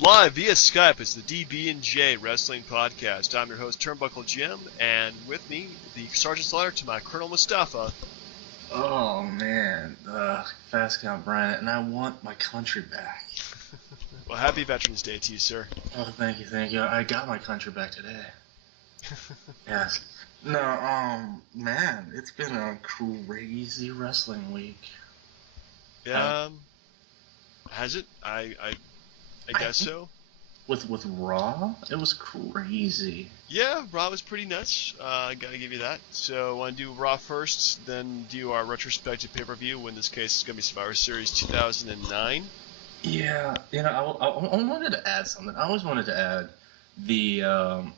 Live via Skype is the DB&J Wrestling Podcast. I'm your host, Turnbuckle Jim, and with me, the Sergeant's Letter to my Colonel Mustafa. Oh man, Fast Count Bryant, and I want my country back. Well, happy Veterans Day to you, sir. Oh, thank you. I got my country back today. Yes. No, man, it's been a crazy wrestling week. Yeah, has it? I guess so. With Raw, it was crazy. Yeah, Raw was pretty nuts. I gotta give you that. So, want to do Raw first, then do our retrospective pay-per-view. In this case, it's gonna be Survivor Series 2009. Yeah, I wanted to add something. I always wanted to add the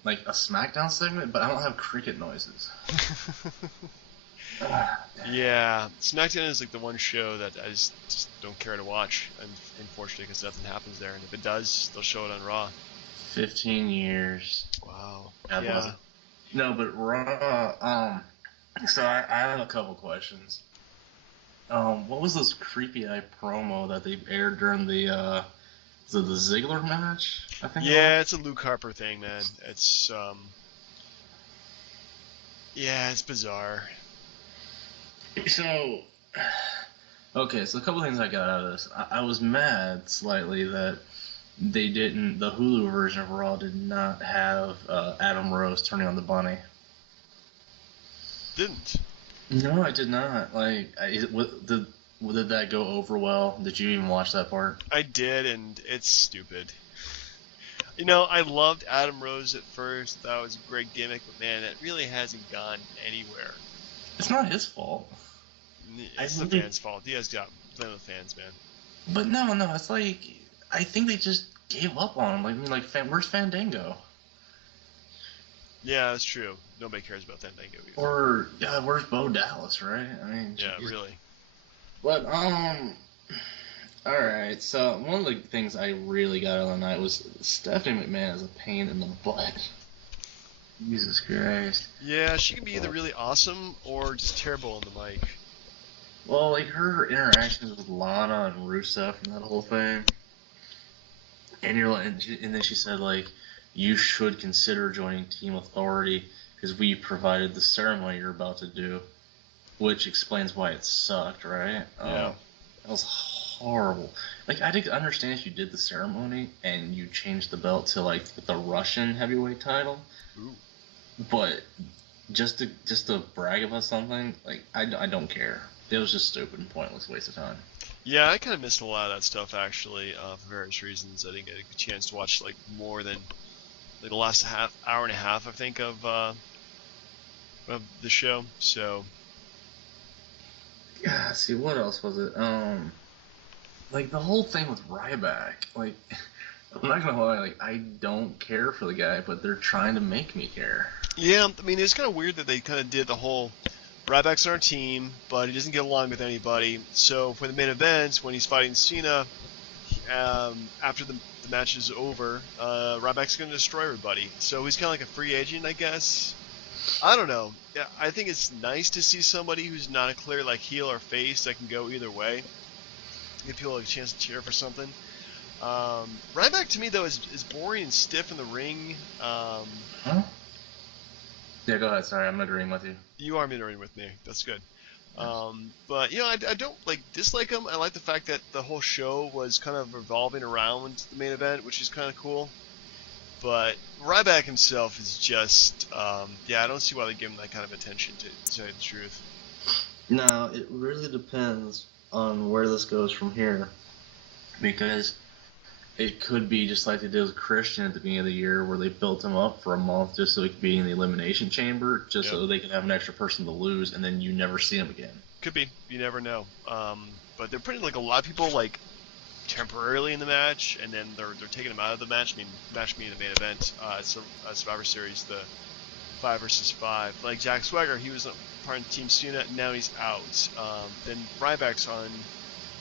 like a SmackDown segment, but I don't have cricket noises. Yeah, SmackDown is like the one show that I just don't care to watch, and unfortunately, because nothing happens there. And if it does, they'll show it on Raw. 15 years. Wow. God bless Yeah. it. No, but Raw. So I have a couple questions. What was this creepy eye promo that they aired during the Ziggler match? I think. Yeah, it's a Luke Harper thing, man. It's yeah, it's bizarre. So, okay, so a couple things I got out of this. I was mad slightly that the Hulu version of Raw did not have Adam Rose turning on the bunny. Didn't. No, I did not. Like, did that go over well? Did you even watch that part? I did, and it's stupid. You know, I loved Adam Rose at first. That was a great gimmick, but man, it really hasn't gone anywhere. It's not his fault. It's the fans' fault. He has got blame the fans, man. But no, it's like I think they just gave up on him. Like, I mean, where's Fandango? Yeah, that's true. Nobody cares about Fandango either. Or where's Bo Dallas? Right? I mean, yeah, geez. really. But all right. So one of the things I really got out of the night was Stephanie McMahon is a pain in the butt. Jesus Christ. Yeah, she can be either really awesome or just terrible on the mic. Well, like her interactions with Lana and Rusev and that whole thing, and and then she said like, you should consider joining Team Authority because we provided the ceremony you're about to do, which explains why it sucked, right? Yeah. That was horrible. Like I didn't understand if you did the ceremony and you changed the belt to like the Russian heavyweight title. Ooh. But just to brag about something, like I don't care. It was just stupid and pointless waste of time. Yeah, I kind of missed a lot of that stuff actually, for various reasons. I didn't get a chance to watch like more than like the last hour and a half, I think, of the show. So. Yeah. See, what else was it? Like the whole thing with Ryback. Like, I'm not gonna lie. Like, I don't care for the guy, but they're trying to make me care. Yeah, I mean, it's kind of weird that they kind of did the whole Ryback's on our team, but he doesn't get along with anybody. So for the main event, when he's fighting Cena, after the match is over, Ryback's going to destroy everybody. So he's kind of like a free agent, I guess. I don't know. Yeah, I think it's nice to see somebody who's not a clear like heel or face that can go either way. Give people a chance to cheer for something. Ryback to me though is boring and stiff in the ring. Huh? Yeah, go ahead. Sorry, I'm agreeing with you. You are agreeing with me. That's good. But you know, I don't like dislike him. I like the fact that the whole show was kind of revolving around the main event, which is kind of cool. But Ryback himself is just, yeah, I don't see why they give him that kind of attention, to tell you the truth. No, it really depends on where this goes from here, because it could be just like they did with Christian at the beginning of the year, where they built him up for a month just so he could be in the Elimination Chamber, just so they could have an extra person to lose, and then you never see him again. Could be. You never know. But they're putting like a lot of people like temporarily in the match, and then they're taking him out of the match. I mean, match being the main event, Survivor Series, the 5 versus 5. Like Jack Swagger, he was part of Team Cena, and now he's out. Then Ryback's on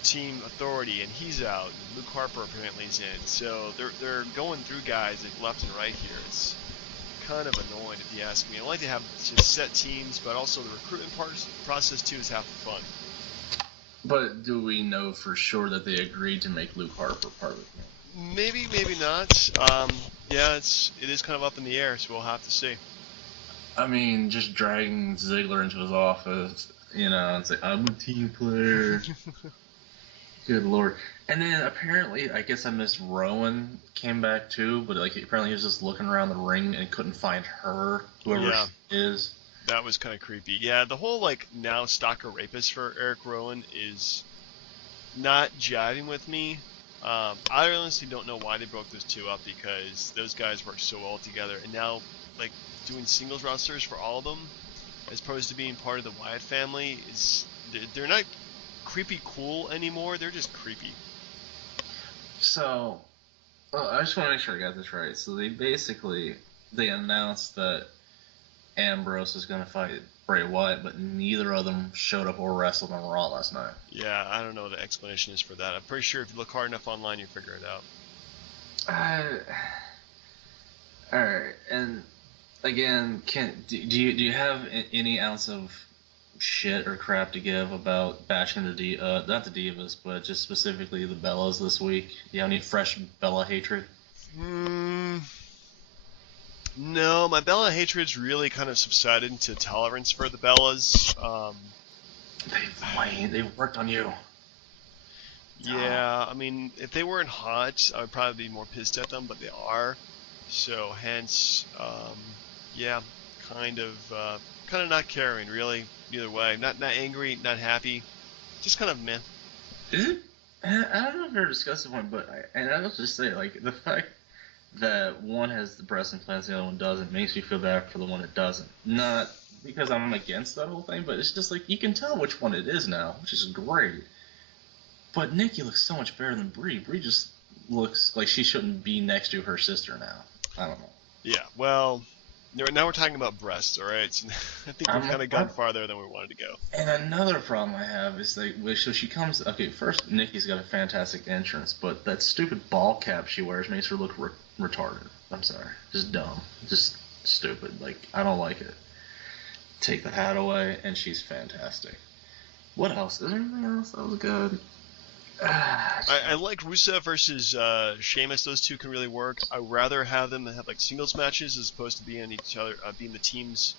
Team Authority, and he's out. And Luke Harper apparently is in. So they're going through guys like left and right here. It's kind of annoying if you ask me. I like to have just set teams, but also the recruitment process too is half the fun. But do we know for sure that they agreed to make Luke Harper part of it? Maybe, maybe not. Yeah, it is kind of up in the air, so we'll have to see. I mean, just dragging Ziggler into his office, it's like, I'm a team player. Good lord. And then apparently, I guess I missed Rowan came back too, but like apparently he was just looking around the ring and couldn't find her, whoever Yeah, she is. that was kind of creepy. Yeah, the whole like now stalker rapist for Eric Rowan is not jiving with me. I honestly don't know why they broke those two up because those guys work so well together, and now like doing singles rosters for all of them, as opposed to being part of the Wyatt family, is they're not creepy cool anymore. They're just creepy. So, I just want to make sure I got this right. So they announced that Ambrose is going to fight Bray Wyatt, but neither of them showed up or wrestled on Raw last night. Yeah, I don't know what the explanation is for that. I'm pretty sure if you look hard enough online, you figure it out. All right, and again, do you have any ounce of shit or crap to give about bashing not the Divas, but just specifically the Bellas this week? Do you have any fresh Bella hatred? Hmm. No, my Bella hatred's really kind of subsided into tolerance for the Bellas. They've worked on you. Yeah, I mean, if they weren't hot, I would probably be more pissed at them, but they are. So hence, yeah, kind of not caring really. Either way, not angry, not happy, just kind of meh. Is it? I don't know if we ever discussed this one, but I will just say, like, the fact that one has the breast implants, the other one doesn't, makes me feel bad for the one that doesn't. Not because I'm against that whole thing, but it's just like you can tell which one it is now, which is great. But Nikki looks so much better than Brie. Brie just looks like she shouldn't be next to her sister now. I don't know. Yeah, well, now we're talking about breasts, all right? So I think we've kind of gone farther than we wanted to go. And another problem I have is like, so she comes. Okay, first Nikki's got a fantastic entrance, but that stupid ball cap she wears makes her look retarded. I'm sorry, just dumb, just stupid. Like I don't like it. Take the hat away, and she's fantastic. What else? Is there anything else that was good? I like Rusev versus Sheamus. Those two can really work. I'd rather have them have like singles matches as opposed to being each other, being the teams,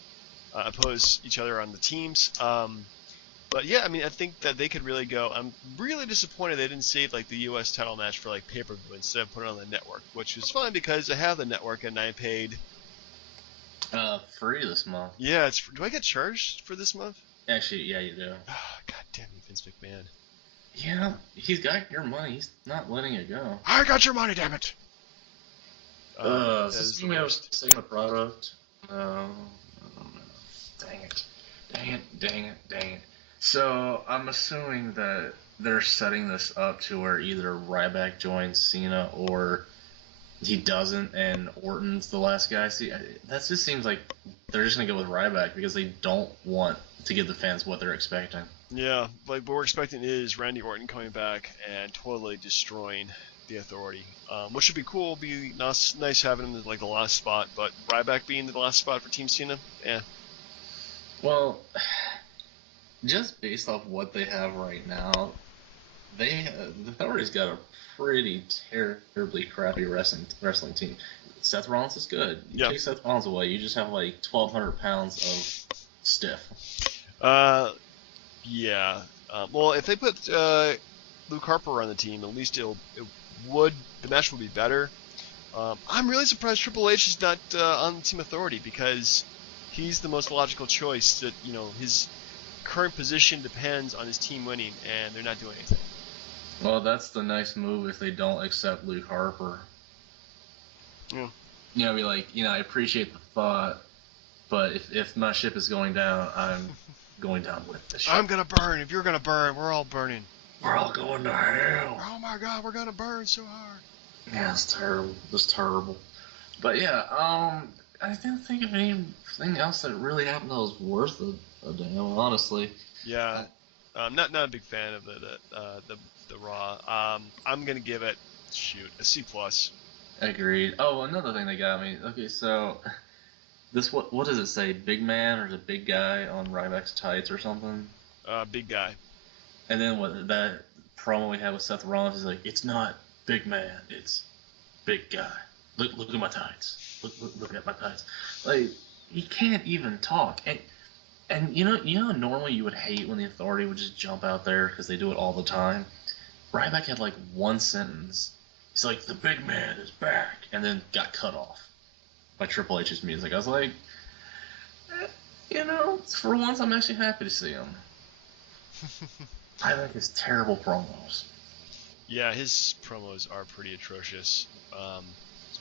oppose each other on the teams. But yeah, I mean, I think that they could really go. I'm really disappointed they didn't save like the U.S. title match for like pay-per-view instead of putting it on the network, which is fine because I have the network and I paid. Free this month. Yeah, do I get charged for this month? Actually, yeah, you do. God damn you, Vince McMahon. Yeah, he's got your money. He's not letting it go. I got your money, damn it. So speaking of saying a product, dang it. So I'm assuming that they're setting this up to where either Ryback joins Cena or he doesn't, and Orton's the last guy. See, that just seems like they're just gonna go with Ryback because they don't want to give the fans what they're expecting. Yeah, like what we're expecting is Randy Orton coming back and totally destroying the Authority, which would be cool. Be nice having him in like the last spot, but Ryback being the last spot for Team Cena, yeah. Well, just based off what they have right now, the Authority's got a pretty terribly crappy wrestling team. Seth Rollins is good. You take Seth Rollins away, you just have like 1,200 pounds of stiff. Yeah. Well, if they put Luke Harper on the team, at least the match would be better. I'm really surprised Triple H is not on Team Authority because he's the most logical choice. That his current position depends on his team winning, and they're not doing anything. Well, that's the nice move if they don't accept Luke Harper. Yeah. Be like, I appreciate the thought, but if my ship is going down, I'm going down with the ship. I'm gonna burn. If you're gonna burn, we're all burning. We're all going to hell. Oh my God, we're gonna burn so hard. Yeah, it's terrible. It's terrible. But yeah, I didn't think of anything else that really happened that was worth a damn, honestly. Yeah, I'm not a big fan of the Raw. I'm gonna give it a C+. Agreed. Oh, another thing that got me. Okay, so this what does it say? Big man or the big guy on Ryback's tights or something? Big guy. And then what that promo we had with Seth Rollins is like, it's not big man, it's big guy. Look at my tights. Look at my tights. Like, he can't even talk. And you know, normally you would hate when the Authority would just jump out there because they do it all the time. Ryback had like one sentence. He's like, the big man is back, and then got cut off by Triple H's music. I was like, for once I'm actually happy to see him. Ryback has terrible promos. Yeah, his promos are pretty atrocious.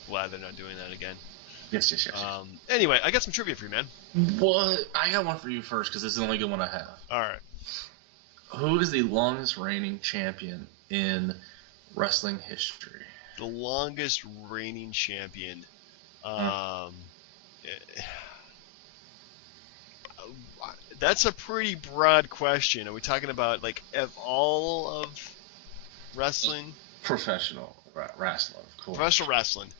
Glad they're not doing that again. Yes. Anyway, I got some trivia for you, man. What? I got one for you first because this is the only good one I have. All right. Who is the longest reigning champion in wrestling history? The longest reigning champion. That's a pretty broad question. Are we talking about like of all of wrestling? Professional wrestler, of course. Professional wrestling.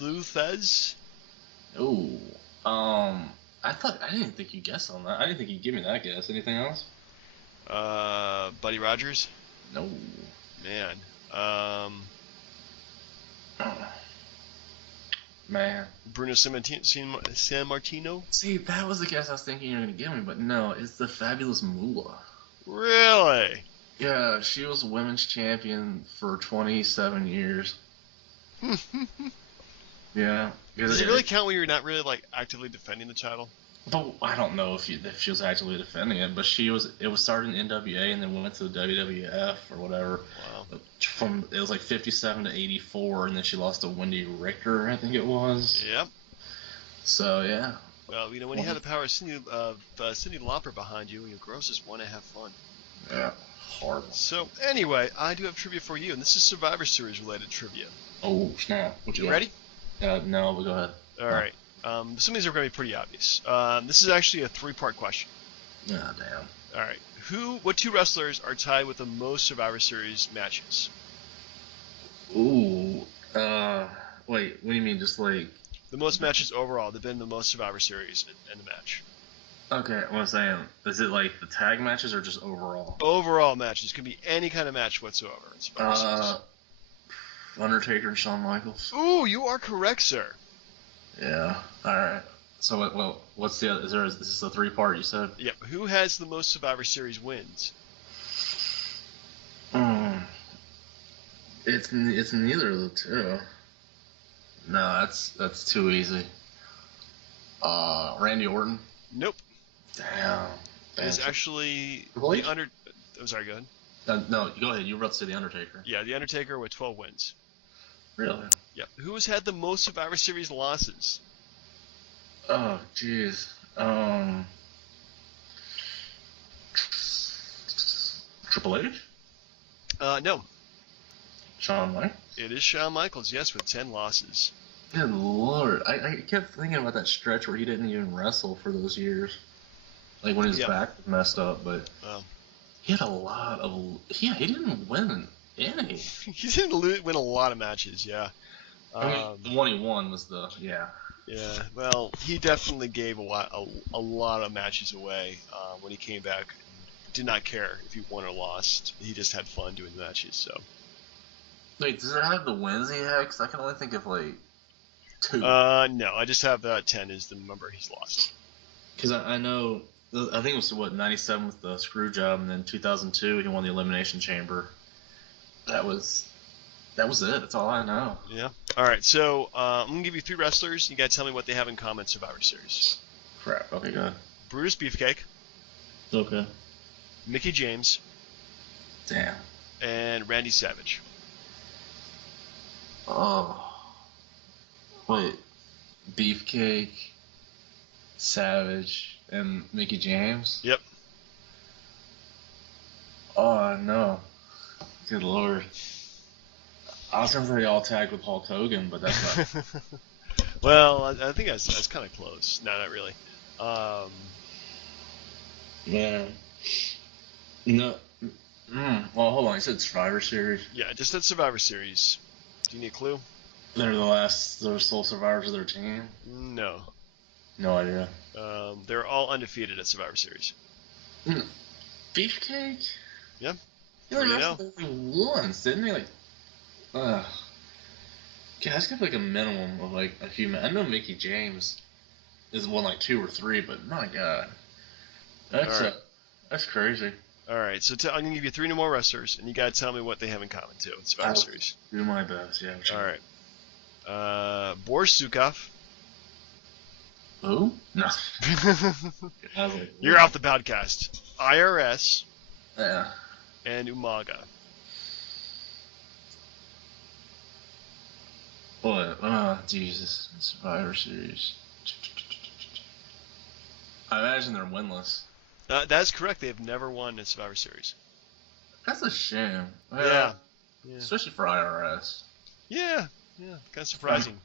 Lou Thez? Oh, I didn't think you'd guess on that. I didn't think you'd give me that guess. Anything else? Buddy Rogers? No. Man. Man. Bruno Sammartino? See, that was the guess I was thinking you were going to give me, but no, it's the Fabulous Moolah. Really? Yeah, she was women's champion for 27 years. Yeah. Does it really count when you're not really like actively defending the title? But I don't know if she was actively defending it, but it was started in NWA and then went to the WWF or whatever. Wow. It was like 57 to 84, and then she lost to Wendy Richter, I think it was. Yep. So yeah. Well, when you have the power of Cyndi Lauper behind you, your girls just want to have fun. Yeah. Horrible. So anyway, I do have trivia for you, and this is Survivor Series related trivia. Oh snap! What you ready? No, but go ahead. All right. Some of these are going to be pretty obvious. This is actually a 3-part question. Oh, damn. All right. What two wrestlers are tied with the most Survivor Series matches? Ooh. Wait. What do you mean? Just like the most matches overall? They've been the most Survivor Series in the match. Okay, what I'm saying, is it like the tag matches or just overall? Overall matches. Could be any kind of match whatsoever. Undertaker and Shawn Michaels. Ooh, you are correct, sir. Yeah. All right. So, what's the other? Is this a 3-part you said? Yep. Who has the most Survivor Series wins? It's neither of the two. No, that's too easy. Randy Orton. Nope. Damn. It's actually Really? I'm sorry, go ahead. No, go ahead. You were about to say The Undertaker. Yeah, The Undertaker with 12 wins. Really? Yep. Who has had the most Survivor Series losses? Oh, jeez. Triple H? No. Shawn Michaels? It is Shawn Michaels, yes, with 10 losses. Good lord. I kept thinking about that stretch where he didn't even wrestle for those years. Like when his back was messed up, but he had a lot of... Yeah, he didn't win any. He didn't win a lot of matches, yeah. I mean, the one he won was the... Yeah. Yeah, well, he definitely gave a lot of matches away when he came back. Did not care if he won or lost. He just had fun doing the matches, so... Wait, does it have the wins he had? Because I can only think of, like, 2. No, I just have 10 is the number he's lost. Because I know... I think it was, 97 with the screw job, and then 2002 he won the Elimination Chamber. That was it. That's all I know. Yeah. All right, so I'm going to give you 3 wrestlers. You got to tell me what they have in common Survivor Series. Crap. Okay, go ahead. Brutus Beefcake. Okay. Mickie James. Damn. And Randy Savage. Oh. Wait. Beefcake, Savage, and Mickie James? Yep. Oh, no. Good lord. I was going to say all tagged with Hulk Hogan, but that's not... Well, I think that's kind of close. No, not really. Yeah. No. Well, hold on. You said Survivor Series? Yeah, just that Survivor Series. Do you need a clue? They're they're sole survivors of their team? No. No idea. They're all undefeated at Survivor Series. Beefcake? Yeah. He only wrestled only once, didn't he? Like, Yeah, it's got like a minimum of like a few. I know Mickey James is won like 2 or 3, but my God, that's All right. that's crazy. All right. So I'm gonna give you 3 more wrestlers, and you gotta tell me what they have in common too in Survivor I'll Series. do my best. Yeah. All right. Boris Zukov. Who? No. I was like, You're off the podcast. IRS yeah. and Umaga. What? Oh, Jesus. Survivor Series. I imagine they're winless. That's correct. They have never won a Survivor Series. That's a shame. Yeah. Especially for IRS. Yeah. Kind of surprising.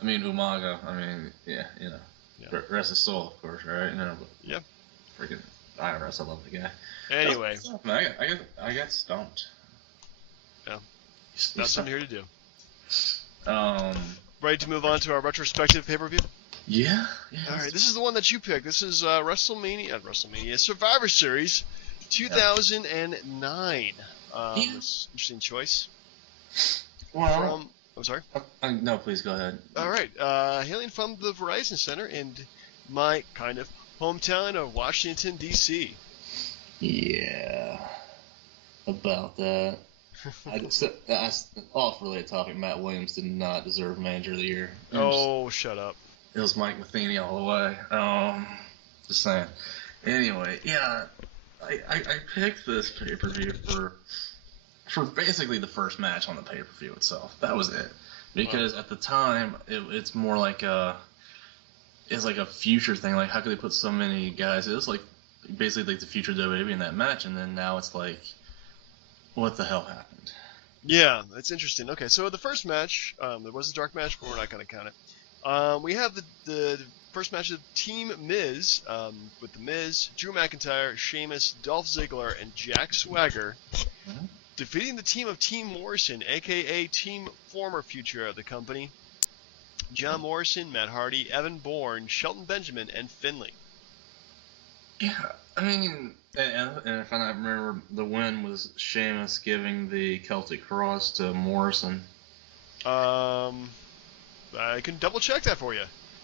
I mean, Umaga. I mean, yeah, you know. Yeah. Rest his soul, of course, right? You know, but Yep. freaking IRS. I love the guy. Anyway. Man, I got stumped. Yeah. That's what I'm here to do. Ready to move on to our retrospective pay-per-view? Yeah. All right, this is the one that you picked. This is WrestleMania Survivor Series 2009. Interesting choice. Well, I'm sorry? no, please go ahead. All right, hailing from the Verizon Center in my kind of hometown of Washington, D.C. Yeah, about that. Off-related topic, Matt Williams did not deserve Manager of the Year. Shut up. It was Mike Matheny all the way. Just saying. Anyway, yeah, I picked this pay-per-view for basically the first match on the pay-per-view itself. That was it. Because at the time, it's more like it's like a future thing. Like, how could they put so many guys? It was like basically like the future WWE in that match, and then now it's like, what the hell happened? Yeah, it's interesting. Okay, so the first match, there was a dark match, but we're not going to count it. We have the first match of Team Miz, with The Miz, Drew McIntyre, Sheamus, Dolph Ziggler, and Jack Swagger, defeating the team of Team Morrison, a.k.a. Team Former Future of the company, John Morrison, Matt Hardy, Evan Bourne, Shelton Benjamin, and Finlay. Yeah, I mean, and if I remember, the win was Sheamus giving the Celtic Cross to Morrison. I can double check that for you.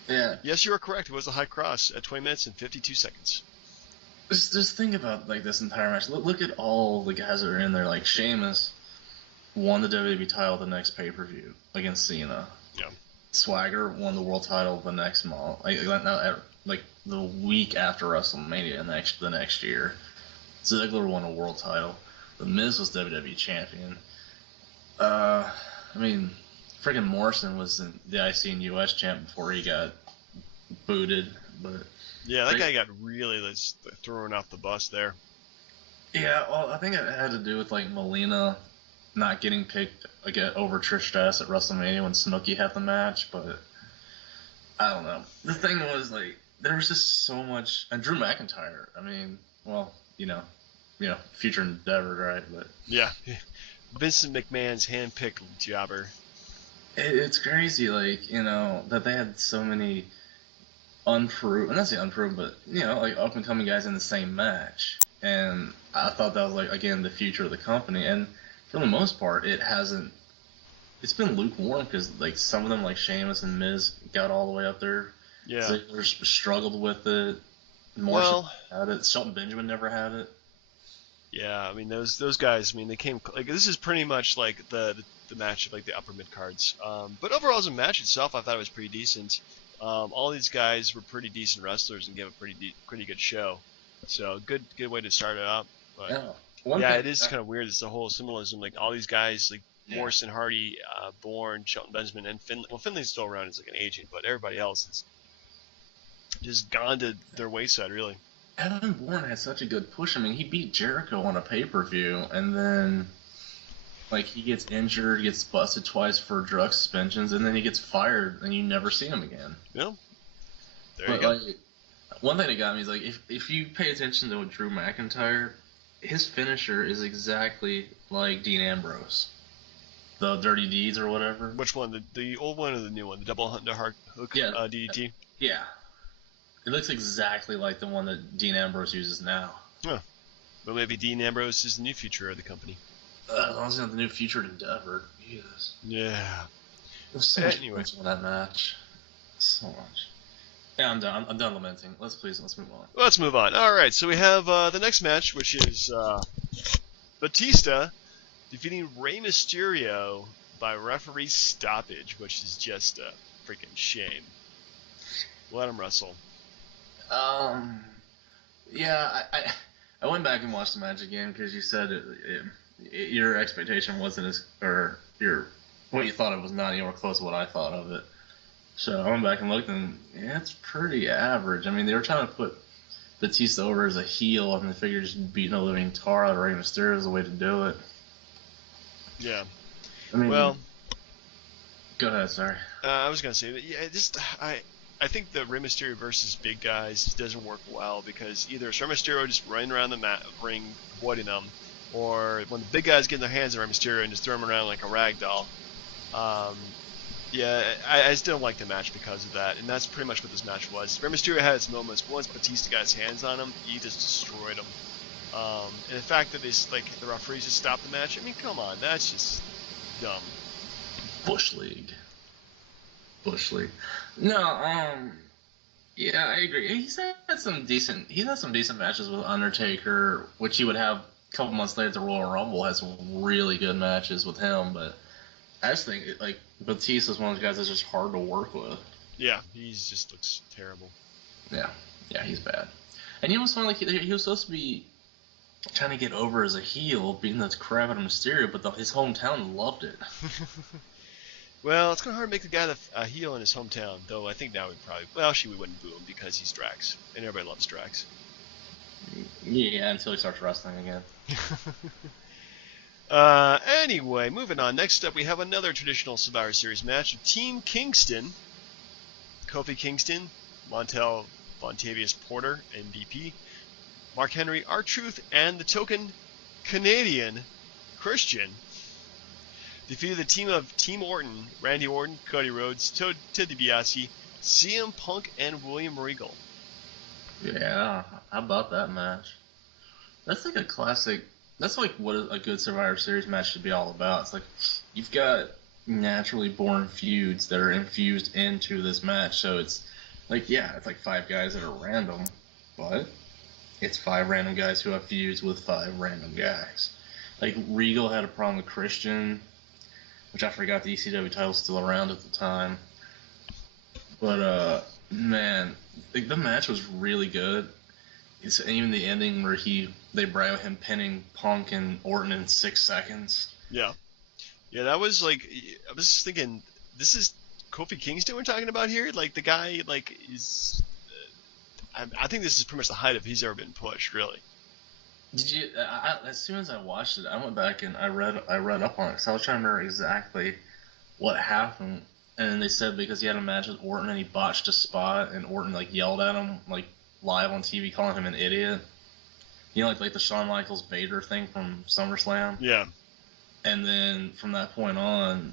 Yeah. Yes, you are correct. It was a high cross at 20 minutes and 52 seconds. Just think about like this entire match. Look at all the guys that are in there. Like Sheamus won the WWE title the next pay-per-view against Cena. Yeah. Swagger won the world title the next month. Like the week after WrestleMania the next year. Ziggler won a world title. The Miz was WWE champion. I mean, freaking Morrison was the IC and US champ before he got booted. But yeah, that guy got really thrown off the bus there. Yeah, well, I think it had to do with like Melina not getting picked over Trish Stratus at WrestleMania when Snooki had the match, but I don't know. The thing was like there was just so much, and Drew McIntyre. I mean, well, you know, future endeavor, right? But yeah, Vincent McMahon's handpicked jobber. It's crazy, like that they had so many unproven, not say unproven, but like up and coming guys in the same match, and I thought that was like again the future of the company, and for the most part, it's been lukewarm because like some of them like Sheamus and Miz got all the way up there. Yeah. Ziggler struggled with it. Morrison had it. Shelton Benjamin never had it. Yeah, I mean those guys. I mean they came like this is pretty much like the match of like the upper mid cards. But overall as a match itself, I thought it was pretty decent. All these guys were pretty decent wrestlers and gave a pretty good show. So good way to start it up. But it is kind of weird. It's the whole symbolism. Like all these guys, like Morrison, Hardy, Bourne, Shelton Benjamin, and Finlay. Well, Finlay's still around as like an agent, but everybody else is just gone to their wayside, really. Evan Bourne had such a good push. I mean, he beat Jericho on a pay-per-view, and then like he gets injured, gets busted twice for drug suspensions, and then he gets fired, and you never see him again. Yeah. There you go. Like, one thing that got me is like if you pay attention to Drew McIntyre, his finisher is exactly like Dean Ambrose, the Dirty Deeds or whatever. Which one? The old one or the new one? The double heart hook DDT? Yeah. It looks exactly like the one that Dean Ambrose uses now. Huh. But maybe Dean Ambrose is the new future of the company. As long as it's not the new future endeavor. Jesus. Yeah. There's so much Anyway, potential in that match. So much. Yeah, I'm done. I'm done lamenting. Let's move on. let's move on. All right, so we have the next match, which is Batista defeating Rey Mysterio by referee stoppage, which is just a freaking shame. Let him wrestle. Yeah, I went back and watched the match again because you said your expectation wasn't what you thought it was not anywhere close to what I thought of it. So I went back and looked, and yeah, it's pretty average. I mean, they were trying to put Batista over as a heel, and they figured just beating a living tar out of Rey Mysterio is the way to do it. Yeah. I mean, Well, go ahead, sorry. I was gonna say that. Yeah, I think the Rey Mysterio versus big guys doesn't work well because either it's Rey Mysterio just running around the ring avoiding them, or when the big guys get their hands on Rey Mysterio and just throw him around like a rag doll. Yeah, I just didn't like the match because of that, and that's pretty much what this match was. Rey Mysterio had its moments. Once Batista got his hands on him, he just destroyed him. And the fact that the referees just stopped the match, I mean, come on, that's just dumb. Bush League. No, yeah, I agree. He's had some decent matches with Undertaker, which he would have a couple months later at the Royal Rumble. Had some really good matches with him, but I just think Batista's one of those guys that's just hard to work with. Yeah, he just looks terrible. Yeah, he's bad. And he was fun. Like he was supposed to be trying to get over as a heel, beating the crap out of Mysterio, but his hometown loved it. Well, it's kind of hard to make the guy a heel in his hometown, though I think now we wouldn't boo him because he's Drax, and everybody loves Drax. Yeah, until he starts wrestling again. Anyway, moving on. Next up, we have another traditional Survivor Series match of Team Kingston. Kofi Kingston, Montel Vontavious Porter, MVP, Mark Henry, R-Truth, and the token Canadian Christian defeated the team of Team Orton, Randy Orton, Cody Rhodes, Ted DiBiase, CM Punk, and William Regal. Yeah, how about that match? That's like a classic. That's like what a good Survivor Series match should be all about. It's like you've got naturally born feuds that are infused into this match. So it's like, yeah, it's like 5 guys that are random, but it's 5 random guys who have feuds with 5 random guys. Like Regal had a problem with Christian, which I forgot the ECW title was still around at the time. But man, like, the match was really good. It's even the ending where they brag about him pinning Punk and Orton in 6 seconds. Yeah, that was like, I was just thinking, this is Kofi Kingston we're talking about here. Like the guy, like is, I think this is pretty much the height of he's ever been pushed, really. Did you? As soon as I watched it, I went back and I read up on it because I was trying to remember exactly what happened. And they said because he had a match with Orton and he botched a spot, and Orton like yelled at him like live on TV, calling him an idiot. You know, like the Shawn Michaels Vader thing from SummerSlam. Yeah. And then from that point on,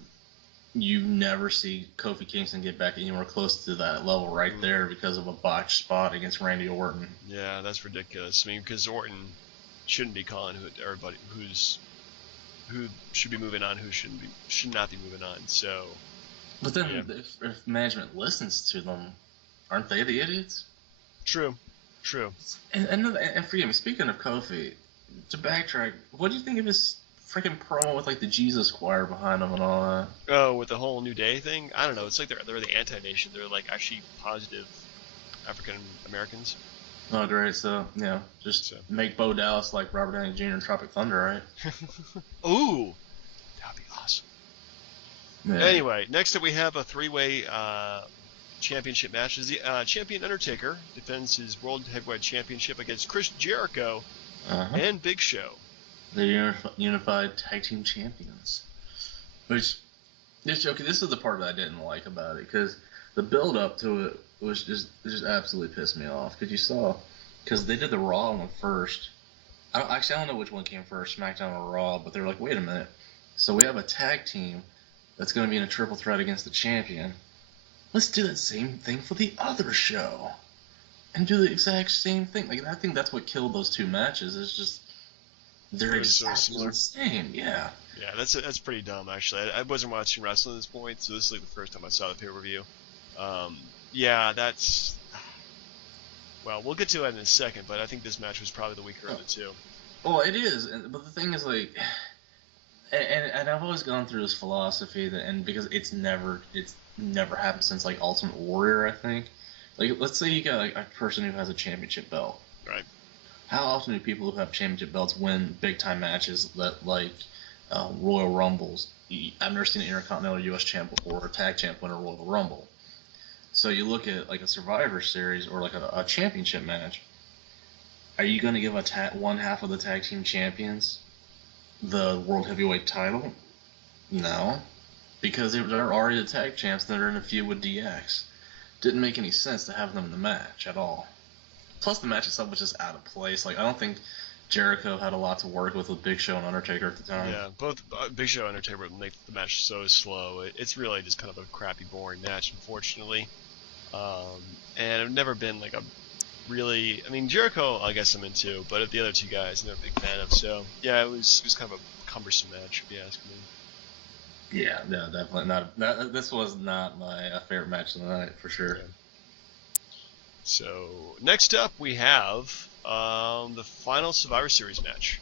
you never see Kofi Kingston get back anywhere close to that level right there because of a botched spot against Randy Orton. Yeah, that's ridiculous. I mean, because Orton shouldn't be calling who should be moving on, who should not be moving on. So. But then, if management listens to them, aren't they the idiots? True. And forgive me. Speaking of Kofi, to backtrack, what do you think of his freaking promo with like the Jesus choir behind him and all that? Oh, with the whole New Day thing? I don't know. It's like they're the anti-nation. They're like actually positive African Americans. Oh, great. So, yeah, make Bo Dallas like Robert Downey Jr. in Tropic Thunder, right? Ooh, that'd be awesome. Yeah. Anyway, next up we have a 3-way championship match. The champion Undertaker defends his World Heavyweight Championship against Chris Jericho and Big Show. The unified tag team champions. Which, this is the part that I didn't like about it, because the build up to it was just absolutely pissed me off. Because they did the Raw one first. I don't know which one came first, SmackDown or Raw, but they were like, wait a minute. So we have a tag team that's going to be in a triple threat against the champion. Let's do that same thing for the other show. And do the exact same thing. Like, I think that's what killed those 2 matches. It's just, They're It was so exactly similar. the same. Yeah. Yeah, that's pretty dumb actually. I wasn't watching wrestling at this point, so this is like the first time I saw the pay-per-view. Um, yeah, that's well, we'll get to it in a second, but I think this match was probably the weaker of the two. Well, it is, but the thing is, like, and I've always gone through this philosophy that, and because it's never happened since like Ultimate Warrior, I think. Like, let's say you got like a person who has a championship belt. Right. How often do people who have championship belts win big time matches that like Royal Rumbles? I've never seen an Intercontinental U.S. champ or a tag champ win a Royal Rumble. So you look at like a Survivor Series or like a championship match. Are you going to give one half of the tag team champions the World Heavyweight title? No, because they're already the tag champs that are in a feud with DX. Didn't make any sense to have them in the match at all. Plus, the match itself was just out of place. Like, I don't think Jericho had a lot to work with Big Show and Undertaker at the time. Yeah, both Big Show and Undertaker make the match so slow. It's really just kind of a crappy, boring match, unfortunately. And I've never been like a really. I mean, Jericho, I guess I'm into, but the other two guys, I'm not a big fan of. So yeah, it was kind of a cumbersome match, if you ask me. Yeah, no, definitely not. This was not my favorite match of the night for sure. Yeah. So next up we have the final Survivor Series match.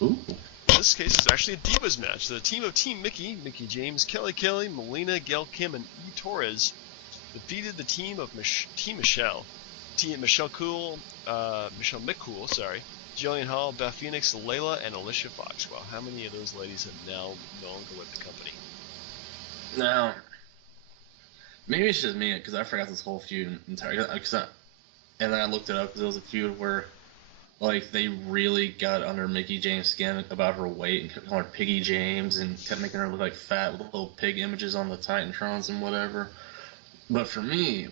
Ooh. In this case, it's actually a Divas match. The team of Team Mickey, Mickey James, Kelly, Melina, Gail Kim, and E. Torres defeated the team of Team Michelle. Team Michelle McCool, Jillian Hall, Beth Phoenix, Layla, and Alicia Fox. Well, how many of those ladies have now no longer with the company? Now, maybe it's just me because I forgot this whole feud entirely. And then I looked it up because it was a feud where, like, they really got under Mickey James' skin about her weight and kept calling her Piggy James and kept making her look like fat with little pig images on the Titantrons and whatever. But for me,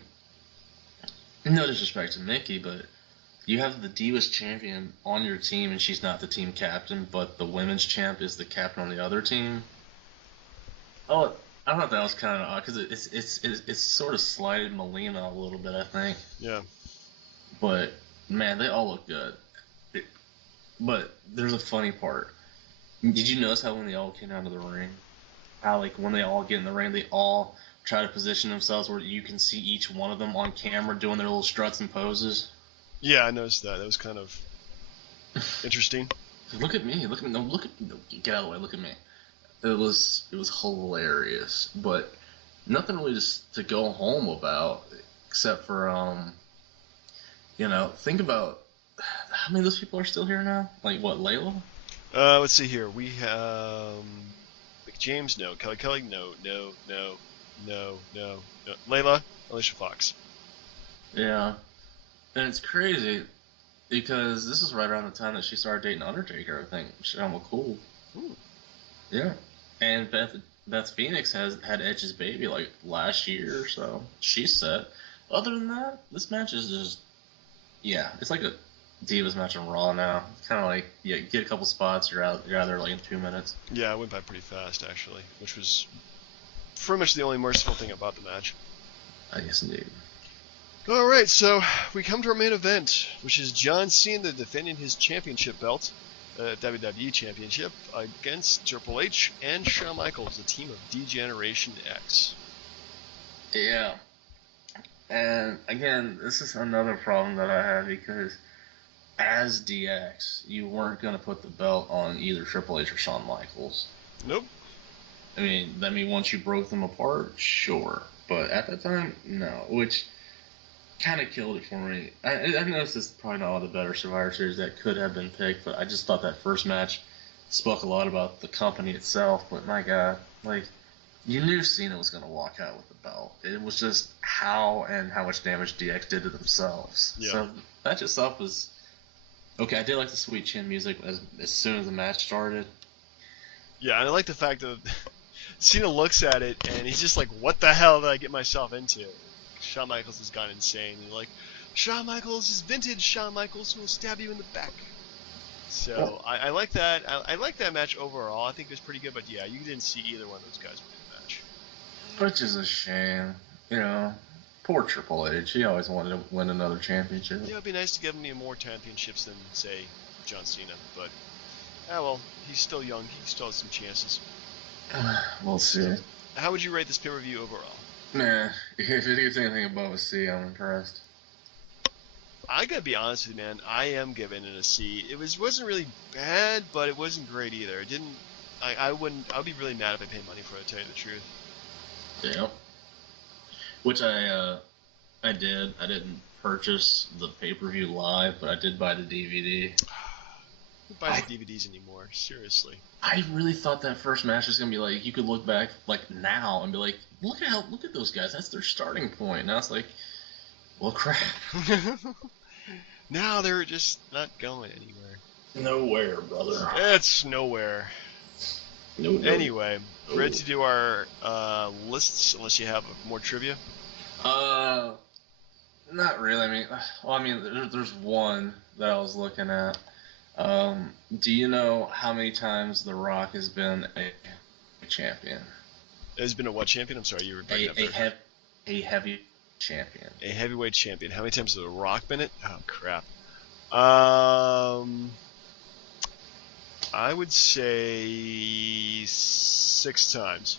no disrespect to Mickey, but you have the Divas champion on your team and she's not the team captain, but the women's champ is the captain on the other team. Oh, I thought that was kind of odd because it's sort of slighted Melina a little bit, I think. Yeah. But man, they all look good. But there's a funny part. Did you notice how when they all came out of the ring, how like when they all get in the ring, they all try to position themselves where you can see each one of them on camera doing their little struts and poses? Yeah, I noticed that. That was kind of interesting. Look at me. Look at me. No, get out of the way. Look at me. It was hilarious, but nothing really just to go home about, except for think about how many of those people are still here now. Like what, Layla? Let's see here. We have James, no. Kelly, no. Layla, Alicia Fox. Yeah, and it's crazy because this is right around the time that she started dating Undertaker. I think Michelle McCool. Ooh. Yeah, and Beth Phoenix had Edge's baby like last year, so she's set. Other than that, this match is just it's like a Divas match on Raw now. It's kind of like get a couple spots, you're out there like in 2 minutes. Yeah, it went by pretty fast actually, which was pretty much the only merciful thing about the match. I guess indeed. All right, so we come to our main event, which is John Cena defending his championship belt, WWE Championship, against Triple H and Shawn Michaels, the team of D-Generation X. Yeah. And again, this is another problem that I have because as DX, you weren't going to put the belt on either Triple H or Shawn Michaels. Nope. I mean, once you broke them apart, sure. But at that time, no. Which kind of killed it for me. I know this is probably not one of the better Survivor Series that could have been picked, but I just thought that first match spoke a lot about the company itself. But my God, like, you knew Cena was going to walk out with the belt. It was just how much damage DX did to themselves. Yeah. So that itself was okay. I did like the sweet chin music as soon as the match started. Yeah, and I like the fact that Cena looks at it and he's just like, "What the hell did I get myself into?" Shawn Michaels has gone insane. And like, Shawn Michaels is vintage Shawn Michaels who will stab you in the back. So I like that. I like that match overall. I think it was pretty good. But yeah, you didn't see either one of those guys win the match. Which is a shame. You know, poor Triple H. He always wanted to win another championship. Yeah, it'd be nice to give him more championships than, say, John Cena. But well, he's still young. He still has some chances. We'll see. How would you rate this pay-per-view overall? Nah, if it gets anything above a C, I'm impressed. I gotta be honest with you, man. I am giving it a C. It wasn't really bad, but it wasn't great either. It didn't. I wouldn't. I'd be really mad if I paid money for it. To tell you the truth. Yeah. Which I did. I didn't purchase the pay-per-view live, but I did buy the DVD. Who buys DVDs anymore? Seriously. I really thought that first match was gonna be like, you could look back like now and be like, look at those guys. That's their starting point. Now it's like, well, crap. Now they're just not going anywhere. Nowhere, brother. It's nowhere. No. Anyway, ready to do our lists? Unless you have more trivia. Not really. I mean, there's one that I was looking at. Do you know how many times The Rock has been a champion? Has been a what champion? I'm sorry, you were breaking up there. A heavy champion. A heavyweight champion. How many times has The Rock been it? Oh crap. I would say 6 times.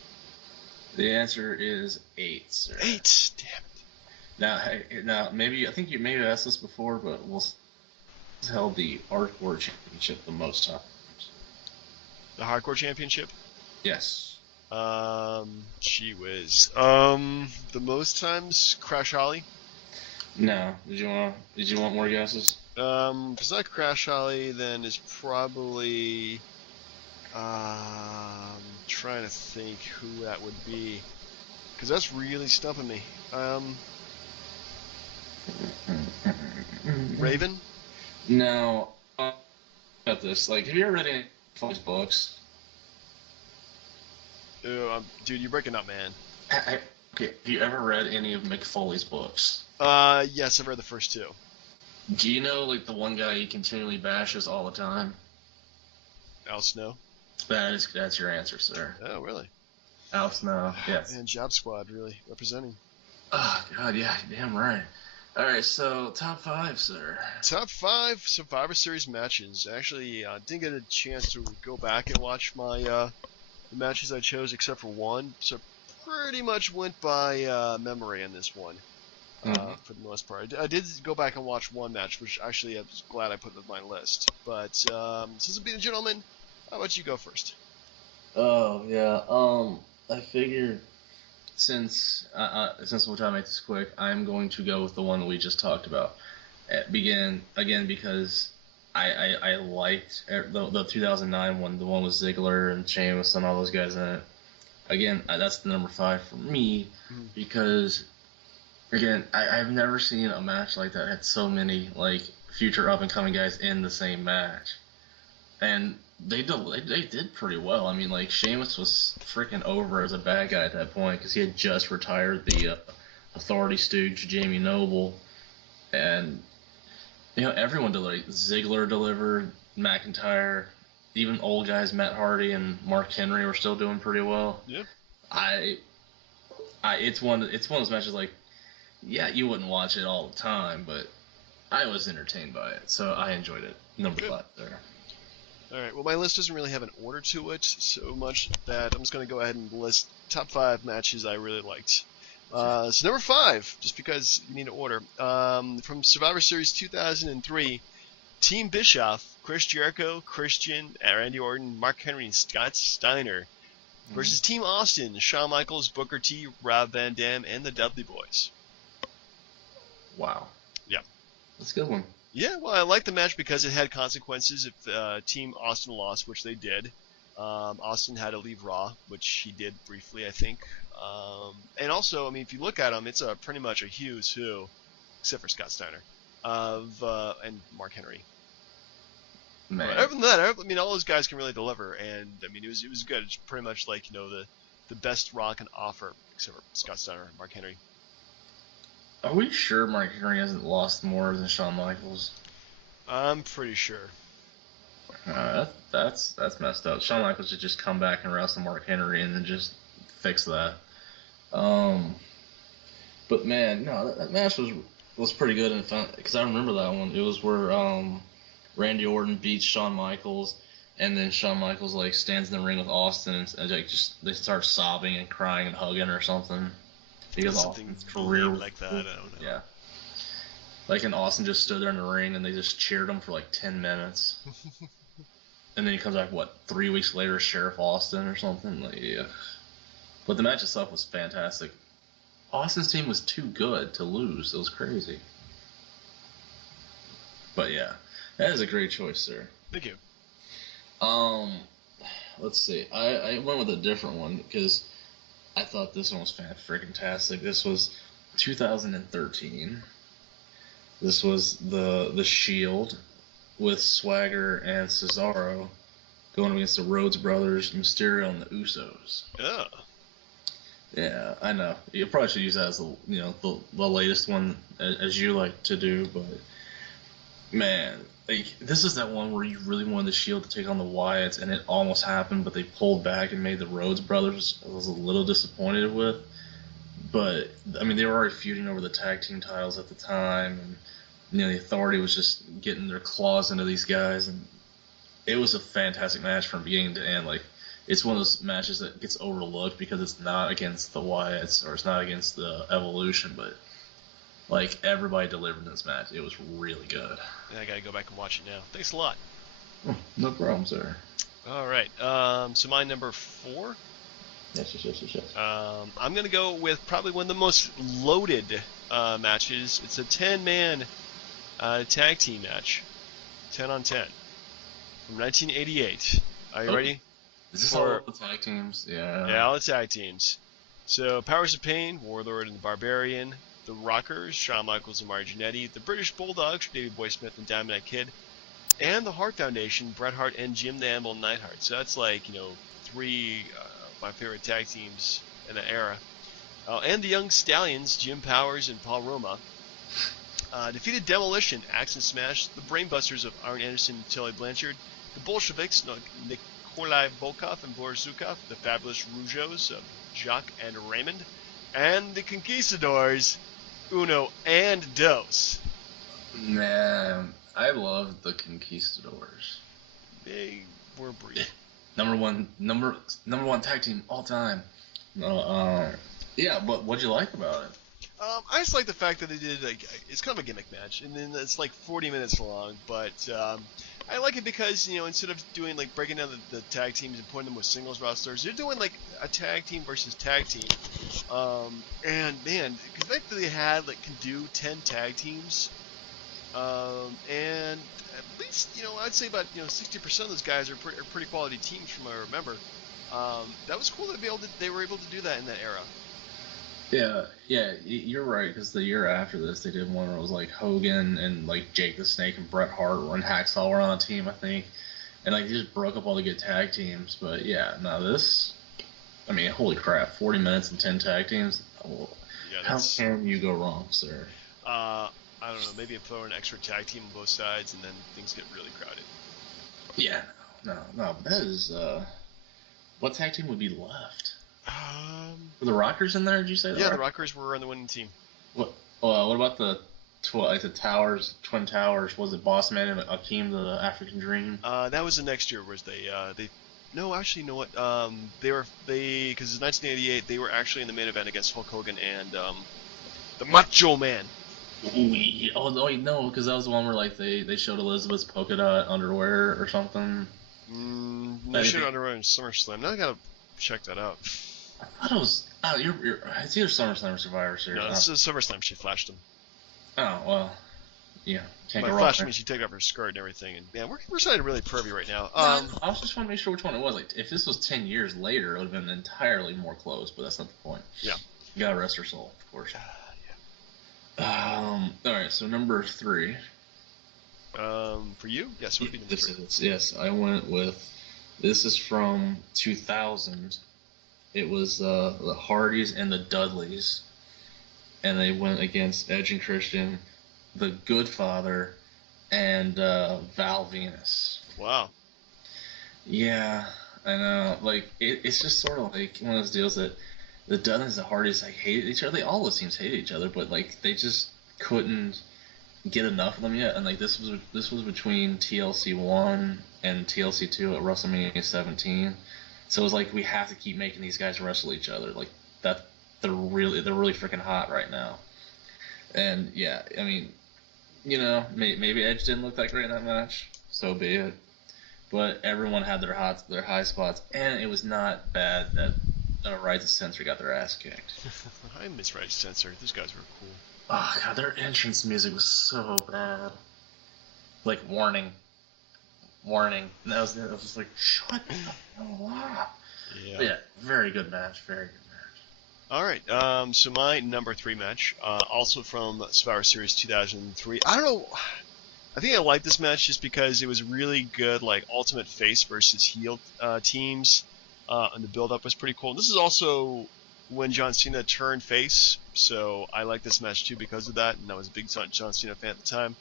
The answer is 8, sir. 8. Damn it. Now, I think you may have asked this before, but we'll held the Hardcore Championship the most times. The Hardcore Championship? Yes. Gee whiz. The most times, Crash Holly? No. Did you want more guesses? If it's not Crash Holly, then it's probably, trying to think who that would be. Because that's really stumping me. Raven? No. About this. Like, have you ever read any of his books? Dude, you're breaking up, man. Okay, have you ever read any of Mick Foley's books? Yes, I've read the first 2. Do you know, like, the one guy he continually bashes all the time? Al Snow? That's your answer, sir. Oh, really? Al Snow, yes. And Job Squad, really, representing. Oh, God, yeah, damn right. Alright, so, top 5, sir. Top 5 Survivor Series matches. Actually, I didn't get a chance to go back and watch my, the matches I chose except for one, so pretty much went by, memory in this one. For the most part. I did go back and watch one match, which actually I was glad I put on my list. But since I'm being a gentleman, how about you go first? Oh yeah. I figured since we'll try to make this quick, I'm going to go with the one that we just talked about. Again because I liked the 2009 one, the one with Ziggler and Sheamus and all those guys in it. Again, that's the number 5 for me because. Again, I've never seen a match like that had so many like future up and coming guys in the same match, and they did pretty well. I mean, like Sheamus was freaking over as a bad guy at that point because he had just retired the Authority stooge Jamie Noble, and everyone delivered. Ziggler delivered, McIntyre, even old guys Matt Hardy and Mark Henry were still doing pretty well. Yeah. It's one of those matches like. Yeah, you wouldn't watch it all the time, but I was entertained by it, so I enjoyed it. Number 5 there. Alright, well my list doesn't really have an order to it so much that I'm just going to go ahead and list top 5 matches I really liked. So number 5, just because you need an order, from Survivor Series 2003, Team Bischoff, Chris Jericho, Christian, Randy Orton, Mark Henry, and Scott Steiner versus Team Austin, Shawn Michaels, Booker T, Rob Van Dam, and the Dudley Boys. Wow. Yeah. That's a good one. Yeah, well, I like the match because it had consequences if Team Austin lost, which they did. Austin had to leave Raw, which he did briefly, I think. And also, I mean, if you look at him, it's pretty much a who's who, except for Scott Steiner, and Mark Henry. Man. But other than that, I mean, all those guys can really deliver, and I mean, it was good. It's pretty much like the best Raw can offer, except for Scott Steiner and Mark Henry. Are we sure Mark Henry hasn't lost more than Shawn Michaels? I'm pretty sure. That's messed up. Shawn Michaels should just come back and wrestle Mark Henry and then just fix that. But man, no, that match was pretty good and fun because I remember that one. It was where Randy Orton beats Shawn Michaels, and then Shawn Michaels like stands in the ring with Austin and like just they start sobbing and crying and hugging or something because Something Austin's career was like that. I don't know. yeah. Like, and Austin just stood there in the ring and they just cheered him for like 10 minutes. And then he comes back, 3 weeks later, Sheriff Austin or something? Like, yeah. But the match itself was fantastic. Austin's team was too good to lose. It was crazy. But yeah, that is a great choice, sir. Thank you. Let's see. I went with a different one because I thought this one was freaking-tastic. This was 2013. This was the Shield with Swagger and Cesaro going against the Rhodes Brothers, Mysterio, and the Usos. Yeah. Yeah, I know. You probably should use that as the latest one as you like to do, but man, like this is that one where you really wanted the Shield to take on the Wyatts, and it almost happened, but they pulled back and made the Rhodes Brothers. I was a little disappointed with, but I mean they were already feuding over the tag team titles at the time, and the Authority was just getting their claws into these guys, and it was a fantastic match from beginning to end. Like, it's one of those matches that gets overlooked because it's not against the Wyatts or it's not against the Evolution, but like everybody delivered in this match. It was really good. Yeah, I gotta go back and watch it now. Thanks a lot. Oh, no problem, sir. All right. So my number 4. Yes. I'm gonna go with probably one of the most loaded matches. It's a 10-man tag team match, 10 on 10, from 1988. Are you ready? Is this all the tag teams? Yeah. Yeah, all the tag teams. So, Powers of Pain, Warlord and the Barbarian, the Rockers, Shawn Michaels and Mario Jannetty, the British Bulldogs, Davey Boy Smith and Diamond Kid, and the Hart Foundation, Bret Hart and Jim the Anvil Neidhart. So that's like, 3 of my favorite tag teams in that era. And the Young Stallions, Jim Powers and Paul Roma, defeated Demolition, Axe and Smash, the Brainbusters of Arn Anderson and Tully Blanchard, the Bolsheviks, Nikolai Volkov and Boris Zukov, the Fabulous Rougeaus of Jacques and Raymond, and the Conquistadors, Uno and Dos. Man, I love the Conquistadors. They were brief. number one tag team all time. Yeah, but what'd you like about it? I just like the fact that they did it's kind of a gimmick match, and then it's like 40 minutes long. But I like it because instead of doing breaking down the tag teams and putting them with singles wrestlers, they're doing a tag team versus tag team. And man, because the fact that they can do 10 tag teams, and at least I'd say about 60% of those guys are pretty quality teams from what I remember. That was cool that they were able to do that in that era. Yeah, you're right, because the year after this, they did one where it was Hogan and Jake the Snake and Bret Hart and Hacksaw were on a team, I think, and they just broke up all the good tag teams. But yeah, no, this, I mean, holy crap, 40 minutes and 10 tag teams. Oh, yeah, how can you go wrong, sir? I don't know, maybe throw an extra tag team on both sides, and then things get really crowded. Yeah, no, but that is what tag team would be left? Were the Rockers in there? Did you say that? Yeah, the Rockers were on the winning team. What about the Towers, Twin Towers? Was it Boss Man and Akeem, the African Dream? That was the next year. Was they? No, actually, you know what? Because it's 1988. They were actually in the main event against Hulk Hogan and the Macho Man. Oh no, because that was the one where they showed Elizabeth's polka dot underwear or something. They showed underwear in SummerSlam. Now I gotta check that out. I thought it was. Oh, it's either SummerSlam or Survivor Series. No, this is SummerSlam. She flashed him. Oh well, yeah. Can't go wrong. Flashed means she took off her skirt and everything. And man, we're sounding really pervy right now. I was just trying to make sure which one it was. If this was 10 years later, it would have been entirely more close. But that's not the point. Yeah. You gotta rest her soul, of course. Yeah. All right. So number 3. For you, yes. Would be number 3. Yes, I went with. This is from 2000. It was the Hardys and the Dudleys, and they went against Edge and Christian, the Good Father, and Val Venus. Wow. Yeah, I know. It's just sort of like one of those deals that the Dudleys and the Hardys hated each other. All those teams hated each other, but they just couldn't get enough of them yet, and like this was between TLC 1 and TLC 2 at WrestleMania 17. So it was like we have to keep making these guys wrestle each other. Like that, they're really freaking hot right now. And yeah, I mean, maybe Edge didn't look that great in that match. So be it. But everyone had their high spots, and it was not bad that Rise of Censor got their ass kicked. I miss Rise of Censor. Those guys were cool. Oh god, their entrance music was so bad. Like warning. And that was just like, shut the hell up. Yeah. But yeah, very good match. Very good match. All right. So my number 3 match, also from Survivor Series 2003. I don't know. I think I like this match just because it was really good, like Ultimate Face versus heel teams, and the build-up was pretty cool. This is also when John Cena turned face, so I like this match too because of that, and I was a big John Cena fan at the time.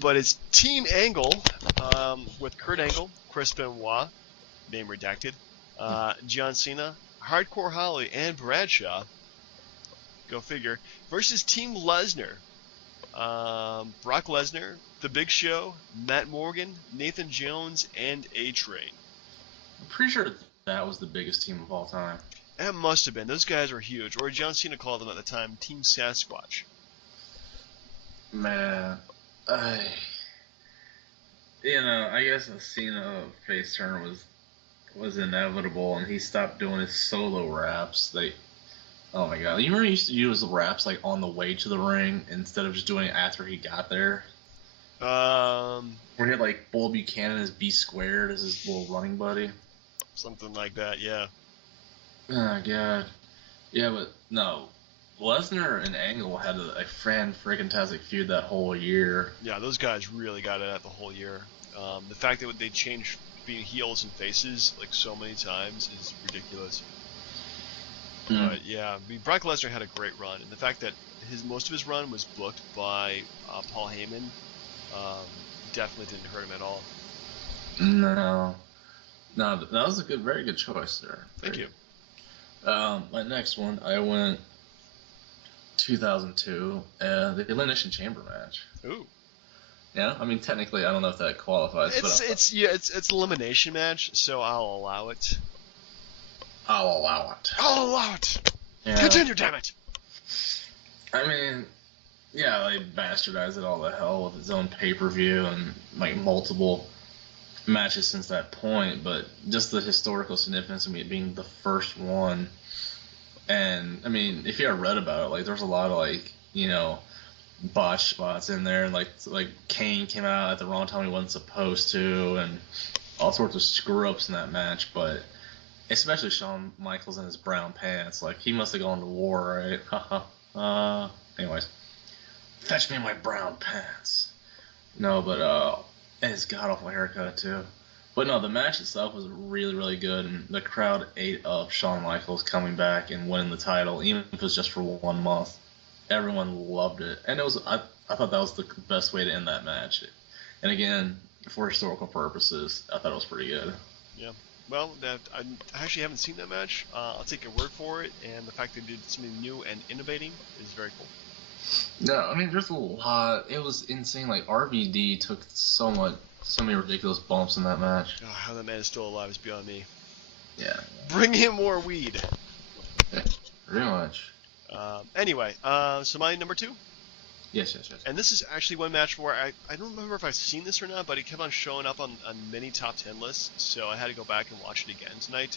But it's Team Angle with Kurt Angle, Chris Benoit, name redacted, John Cena, Hardcore Holly, and Bradshaw. Go figure. Versus Team Lesnar. Brock Lesnar, The Big Show, Matt Morgan, Nathan Jones, and A-Train. I'm pretty sure that was the biggest team of all time. It must have been. Those guys were huge. Or John Cena called them at the time Team Sasquatch. Man, I guess the Cena face turn was inevitable, and he stopped doing his solo raps. Oh my god! You remember he used to use the raps like on the way to the ring instead of just doing it after he got there. Where he had like Bull Buchanan as B Squared as his little running buddy. Something like that, yeah. Oh god. Yeah, but no. Lesnar and Angle had a fan-freaking-tastic feud that whole year. Yeah, those guys really got it at the whole year. The fact that they changed being heels and faces like so many times is ridiculous. But yeah, I mean, Brock Lesnar had a great run, and the fact that most of his run was booked by Paul Heyman definitely didn't hurt him at all. No, that was a very good choice there. Thank you. My next one, I went 2002, the Elimination Chamber match. Ooh. Yeah, I mean technically I don't know if that qualifies. It's elimination match, so I'll allow it. I'll allow it. I'll allow it. Yeah. Continue, damn it. I mean, yeah, they bastardized it all to hell with its own pay-per-view and like multiple matches since that point, but just the historical significance of it being the first one. And I mean, if you ever read about it, like there's a lot of like botch spots in there, and like Kane came out at the wrong time he wasn't supposed to, and all sorts of screw ups in that match. But especially Shawn Michaels in his brown pants, like he must have gone to war, right? Anyways, fetch me my brown pants. No, but and his god awful haircut too. But no, the match itself was really, really good, and the crowd ate up Shawn Michaels coming back and winning the title, even if it was just for 1 month. Everyone loved it, and it was. I thought that was the best way to end that match. And again, for historical purposes, I thought it was pretty good. Yeah. Well, I actually haven't seen that match. I'll take your word for it, and the fact they did something new and innovating is very cool. Yeah, I mean, there's a lot. It was insane. Like RVD took so many ridiculous bumps in that match. Oh, how that man is still alive is beyond me. Yeah. Bring him more weed. Yeah, pretty much. Anyway, so my number 2? Yes. And this is actually one match where I don't remember if I've seen this or not, but it kept on showing up on many top 10 lists, so I had to go back and watch it again tonight.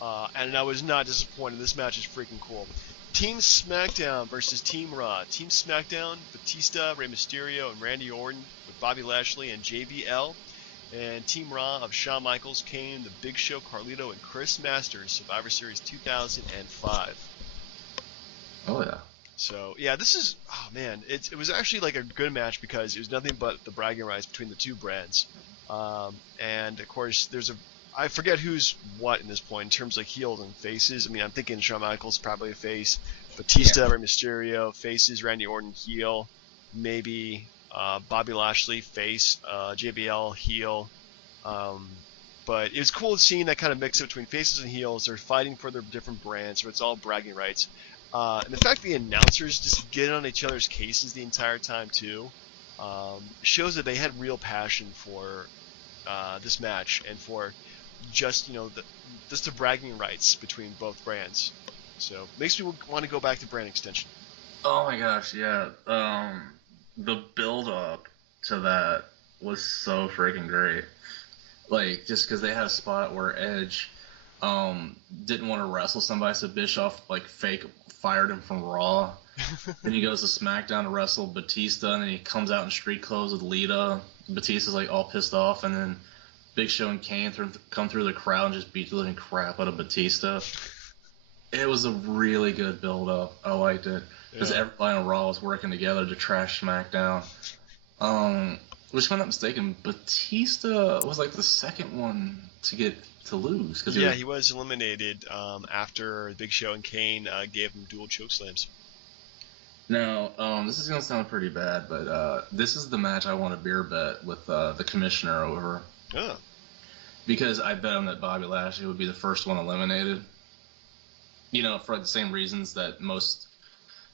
And I was not disappointed. This match is freaking cool. Team SmackDown versus Team Raw. Team SmackDown, Batista, Rey Mysterio, and Randy Orton with Bobby Lashley and JBL. And Team Raw of Shawn Michaels, Kane, The Big Show, Carlito, and Chris Masters, Survivor Series 2005. Oh, yeah. So, yeah, this is, oh man, it was actually like a good match because it was nothing but the bragging rights between the two brands. And, of course, I forget who's what in this point in terms of heels and faces. I mean, I'm thinking Shawn Michaels probably a face, Batista, Rey Mysterio, faces, Randy Orton heel, maybe Bobby Lashley face, JBL heel. But it was cool seeing that kind of mix between faces and heels. They're fighting for their different brands, so it's all bragging rights. And the fact the announcers just get on each other's cases the entire time too. shows that they had real passion for this match and for just just the bragging rights between both brands. So makes me want to go back to brand extension. Oh my gosh, yeah. The build up to that was so freaking great. Like, just because they had a spot where Edge didn't want to wrestle somebody, so Bischoff like fake fired him from Raw. Then he goes to SmackDown to wrestle Batista, and then he comes out in street clothes with Lita. Batista's like all pissed off, and then Big Show and Kane come through the crowd and just beat the living crap out of Batista. It was a really good build up. I liked it because everybody on Raw was working together to trash SmackDown. Which, if I'm not mistaken, Batista was like the second one to lose. He was eliminated after Big Show and Kane gave him dual choke slams. Now, this is gonna sound pretty bad, but this is the match I want a beer bet with the commissioner over. Oh. Because I bet him that Bobby Lashley would be the first one eliminated. For the same reasons that most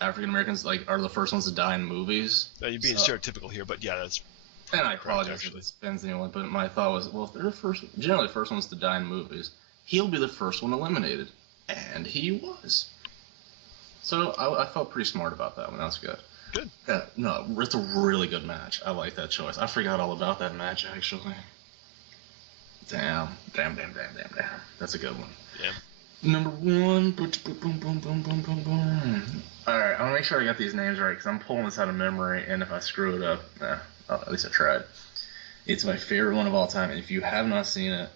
African Americans are the first ones to die in movies. You're being stereotypical here, but yeah, that's. And I apologize if it offends anyone, but my thought was, well, if they're generally the first ones to die in movies, he'll be the first one eliminated, and he was. So I felt pretty smart about that one. That was good. Good. Yeah, no, it's a really good match. I like that choice. I forgot all about that match actually. Damn. That's a good one. Yeah. Number one. Boom, boom, boom, boom, boom, boom, boom. Alright, I want to make sure I got these names right, because I'm pulling this out of memory, and if I screw it up, at least I tried. It's my favorite one of all time, and if you have not seen it,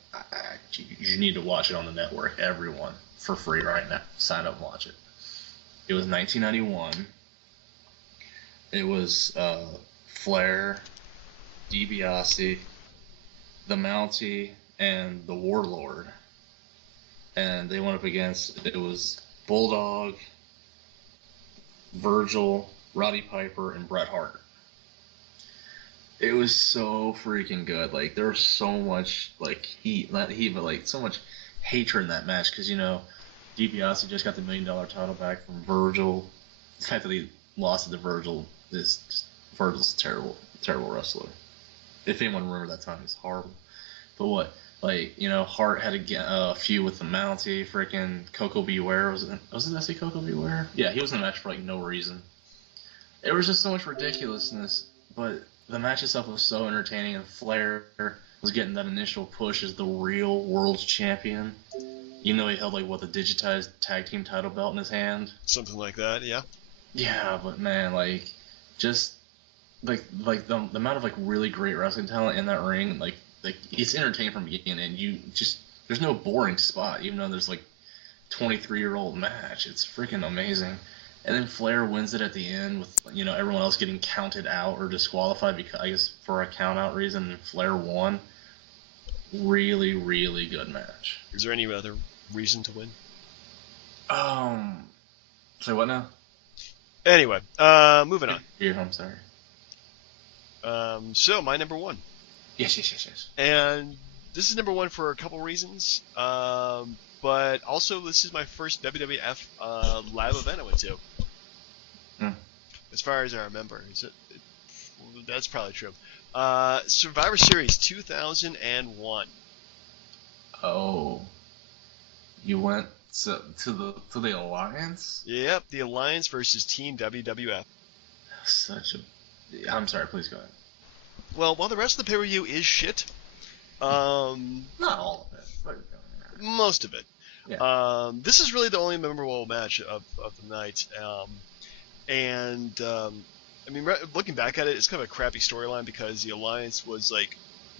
you need to watch it on the network, everyone, for free right now. Sign up and watch it. It was 1991. It was Flair, DiBiase, the Mountie, and the Warlord. And they went up against, it was Bulldog, Virgil, Roddy Piper, and Bret Hart. It was so freaking good. Like, there was so much, not heat, but, so much hatred in that match. Because, DiBiase just got the $1 million title back from Virgil. The fact that he lost it to Virgil Virgil's a terrible, terrible wrestler. If anyone remember that time, he's horrible. But what? Hart had a feud with the Mountie, freaking Coco Beware. Was it that say Coco Beware? Yeah, he was in the match for no reason. There was just so much ridiculousness, but the match itself was so entertaining, and Flair was getting that initial push as the real world champion. He held the digitized tag team title belt in his hand. Something like that, yeah. Yeah, but man, the amount of really great wrestling talent in that ring, it's entertaining from beginning, and there's no boring spot, even though there's 23-year-old match. It's freaking amazing. And then Flair wins it at the end with everyone else getting counted out or disqualified because I guess for a count out reason, and Flair won. Really, really good match. Is there any other reason to win? Say what now? Anyway, moving on. Yeah, I'm sorry. So my number one. Yes. And this is number one for a couple reasons. But also this is my first WWF live event I went to. As far as I remember, that's probably true. Survivor Series 2001. Oh, you went to the Alliance? Yep, the Alliance versus Team WWF. I'm sorry, please go ahead. Well, while the rest of the pay-per-view is shit, not all of it, but most of it. Yeah. This is really the only memorable match of the night. Looking back at it, it's kind of a crappy storyline because the Alliance was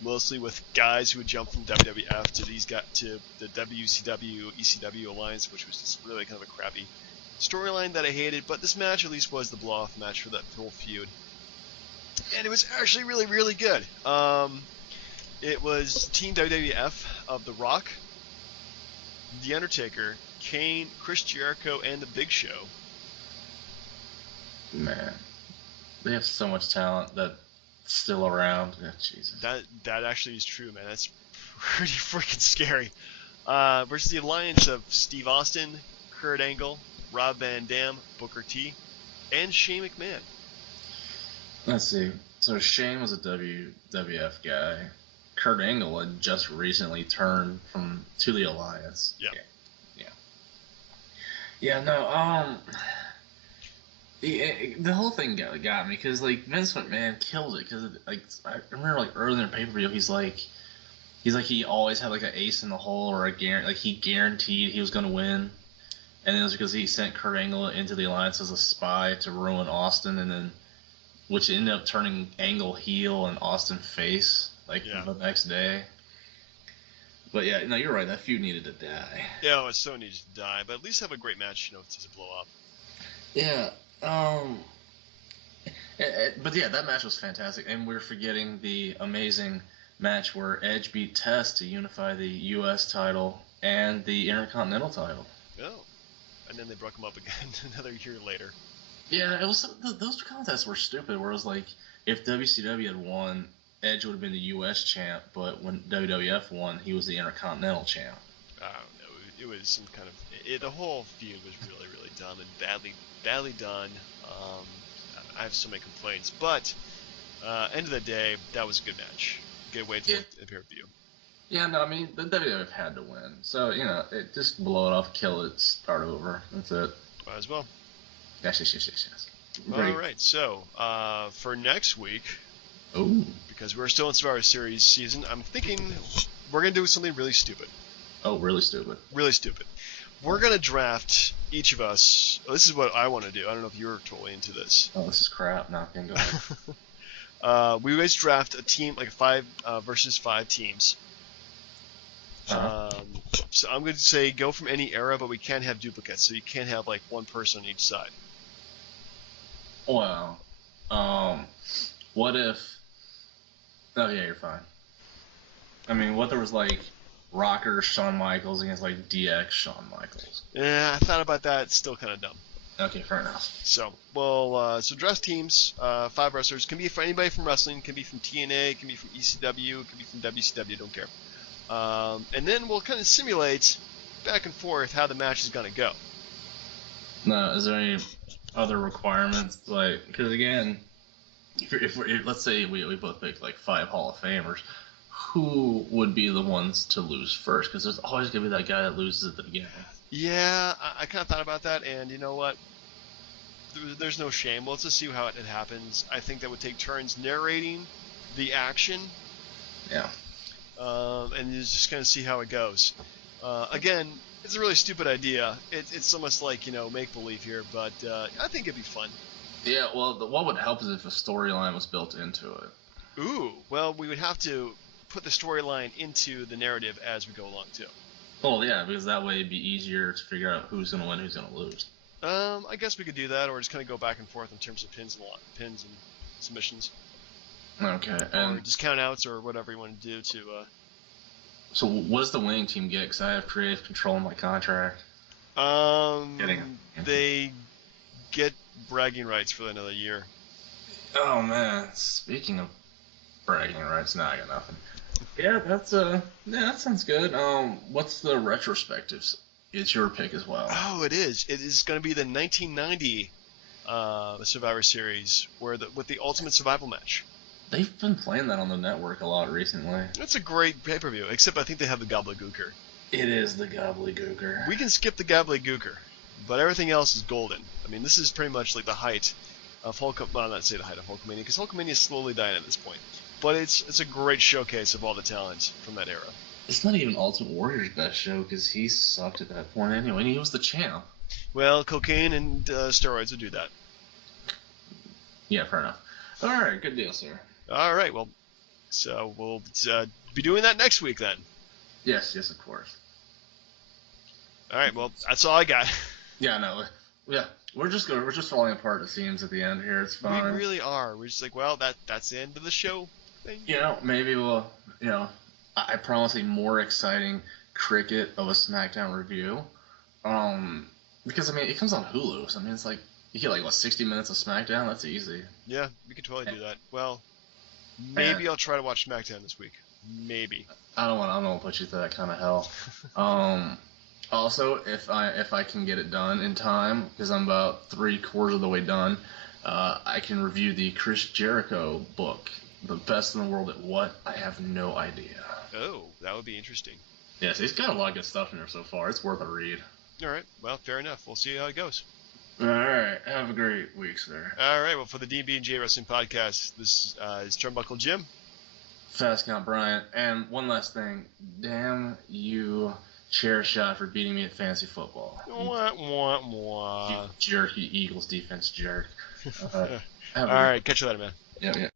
mostly with guys who had jumped from WWF to the WCW, ECW Alliance, which was just really kind of a crappy storyline that I hated. But this match at least was the blow-off match for that whole feud, and it was actually really, really good. It was Team WWF of The Rock, The Undertaker, Kane, Chris Jericho, and The Big Show. Man, they have so much talent that's still around. Yeah, Jesus. That actually is true, man. That's pretty freaking scary. Versus the Alliance of Steve Austin, Kurt Angle, Rob Van Dam, Booker T, and Shane McMahon. Let's see. So Shane was a WWF guy. Kurt Angle had just recently turned to the Alliance. Yeah. Yeah, no, the whole thing got me because like Vince McMahon killed it because like I remember like earlier in the pay-per-view he's like he always had like an ace in the hole or he guaranteed he was gonna win, and it was because he sent Kurt Angle into the Alliance as a spy to ruin Austin, and then which ended up turning Angle heel and Austin face the next day. But yeah, no, you're right. That feud needed to die. Yeah, it so needs to die, but at least have a great match, to blow up. Yeah. But yeah, that match was fantastic, and we're forgetting the amazing match where Edge beat Test to unify the U.S. title and the Intercontinental title. Oh, and then they broke them up again another year later. Yeah, it was those contests were stupid. Where it was like if WCW had won, Edge would have been the U.S. champ, but when WWF won, he was the Intercontinental champ. I don't know. It was some kind of the whole feud was really, really dumb and badly done. I have so many complaints, but end of the day, that was a good match. Good way to a pay-per-view. Yeah, no, I mean the WWF had to win, so it just blow it off, kill it, start over. That's it. Might as well. Yes. All right, so for next week, because we're still in Survivor Series season, I'm thinking we're gonna do something really stupid. Oh, really stupid. Really stupid. We're going to draft each of us. This is what I want to do. I don't know if you're totally into this. Oh, this is crap. No, I can go ahead. We always draft a team, like 5 versus 5 teams. So I'm going to say go from any era, but we can't have duplicates. So you can't have like one person on each side. Well, what if... Oh, yeah, you're fine. I mean, what there was like... Rocker Shawn Michaels against like DX Shawn Michaels. Yeah, I thought about that. It's still kind of dumb. Okay, fair enough. So, so draft teams, 5 wrestlers. Can be for anybody from wrestling. Can be from TNA. Can be from ECW. Can be from WCW. Don't care. And then we'll kind of simulate back and forth how the match is gonna go. Now, is there any other requirements? Like, because again, if let's say we both picked like 5 Hall of Famers. Who would be the ones to lose first? Because there's always going to be that guy that loses at the beginning. Yeah, I kind of thought about that, and you know what? There's no shame. Let's just see how it happens. I think that would take turns narrating the action. Yeah. And you just kind of see how it goes. Again, it's a really stupid idea. It's almost like, make-believe here, but I think it'd be fun. Yeah, well, what would help is if a storyline was built into it. Ooh, well, we would have to put the storyline into the narrative as we go along too. Well, yeah, because that way it'd be easier to figure out who's going to win, who's going to lose. I guess we could do that, or just kind of go back and forth in terms of pins and submissions. Okay. Or just count outs or whatever you want to do to. So what does the winning team get? Because I have creative control in my contract. They get bragging rights for another year. Oh man! Speaking of bragging rights, now I got nothing. Yeah, that sounds good. What's the retrospectives? It's your pick as well. Oh, it is. It is going to be the 1990 Survivor Series, with the Ultimate Survival match. They've been playing that on the network a lot recently. That's a great pay-per-view, except I think they have the Gobbledygooker. It is the Gobbledygooker. We can skip the Gobbledygooker, but everything else is golden. I mean, this is pretty much like the height of Hulkamania. Well, not say the height of Hulkamania, because Hulkamania is slowly dying at this point. But it's a great showcase of all the talent from that era. It's not even Ultimate Warrior's best show, because he sucked at that point anyway, and he was the champ. Well, cocaine and steroids would do that. Yeah, fair enough. Alright, good deal, sir. Alright, well, so we'll be doing that next week then. Yes, of course. Alright, well, that's all I got. Yeah, no, yeah. We're just falling apart, it seems, at the end here. It's fine. We really are. We're just like, well, that's the end of the show. Maybe we'll, I promise a more exciting cricket of a SmackDown review. Because, I mean, it comes on Hulu, so, I mean, it's like, you get, 60 minutes of SmackDown? That's easy. Yeah, we could totally do that. Well, maybe I'll try to watch SmackDown this week. Maybe. I don't want to put you through that kind of hell. Also, if I can get it done in time, because I'm about 3/4 of the way done, I can review the Chris Jericho book, The Best in the World at What? I have no idea. Oh, that would be interesting. Yes, he's got a lot of good stuff in there so far. It's worth a read. All right. Well, fair enough. We'll see how it goes. All right. Have a great week, sir. All right. Well, for the DB&J Wrestling Podcast, this is Turnbuckle Jim. Fast Count Bryant. And one last thing. Damn you, Chair Shot, for beating me at fantasy football. You jerky Eagles defense jerk. All right. Catch you later, man. Yeah.